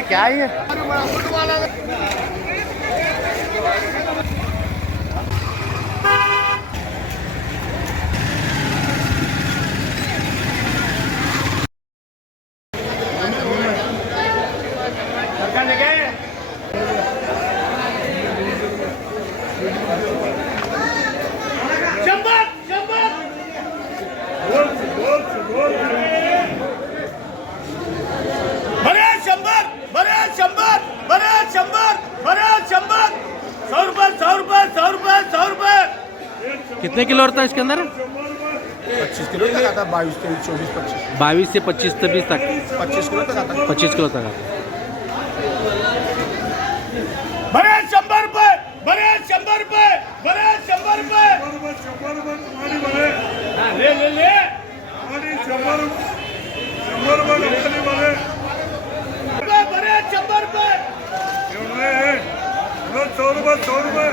ये क्या है ये? कितने किलो होता है इसके अंदर? 25 किलो तक आता है। 22, 23, 24, 25। 22 से 25 तक 25 किलो तक आता है। 25 किलो तक आता है। बरे 100 रुपये, बरे 100 रुपये, बरे 100 रुपये। ले ले ले 100 रुपये, बरे 100 रुपये। 100 रुपये, 100 रुपये, 100 रुपये।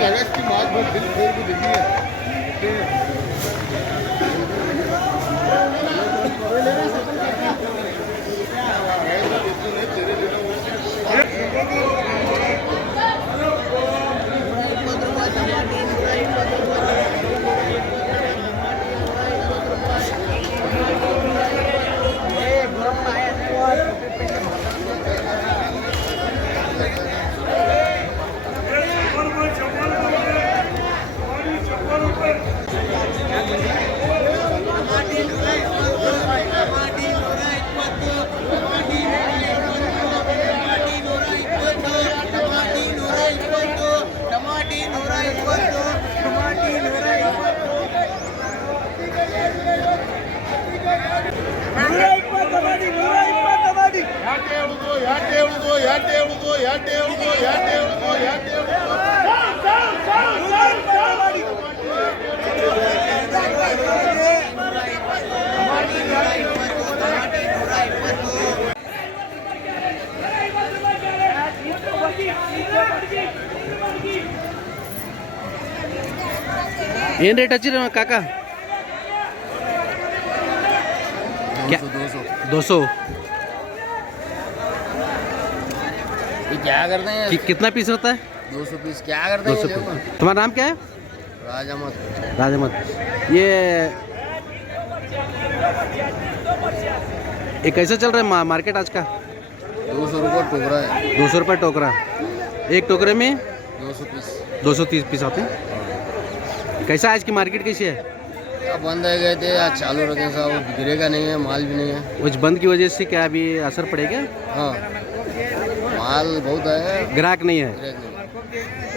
लगा इसकी माल बहुत दिल खोल के देखी है। ಏನ್ ರೇಟ್ ಹಚ್ಚಿರ ಕಾಕ? 200। क्या करते हैं? कितना पीस होता है? 200 पीस। क्या करते 200 हैं? पीस। तुम्हारा नाम क्या है? राजामत। राजामत। ये कैसे चल रहा है मार्केट आज का? 200 रुपये टोकरा है। 200 रुपये टोकरा। एक टोकरे में 200 पीस। 230 पीस आते हैं। कैसा आज की मार्केट कैसी है? अब बंद है गए थे, आज चालू रखे साहब। गिरेगा नहीं है, माल भी नहीं है। उस बंद की वजह से क्या अभी असर पड़ेगा? हाँ, माल बहुत है, ग्राहक नहीं है। गिरेगा नहीं।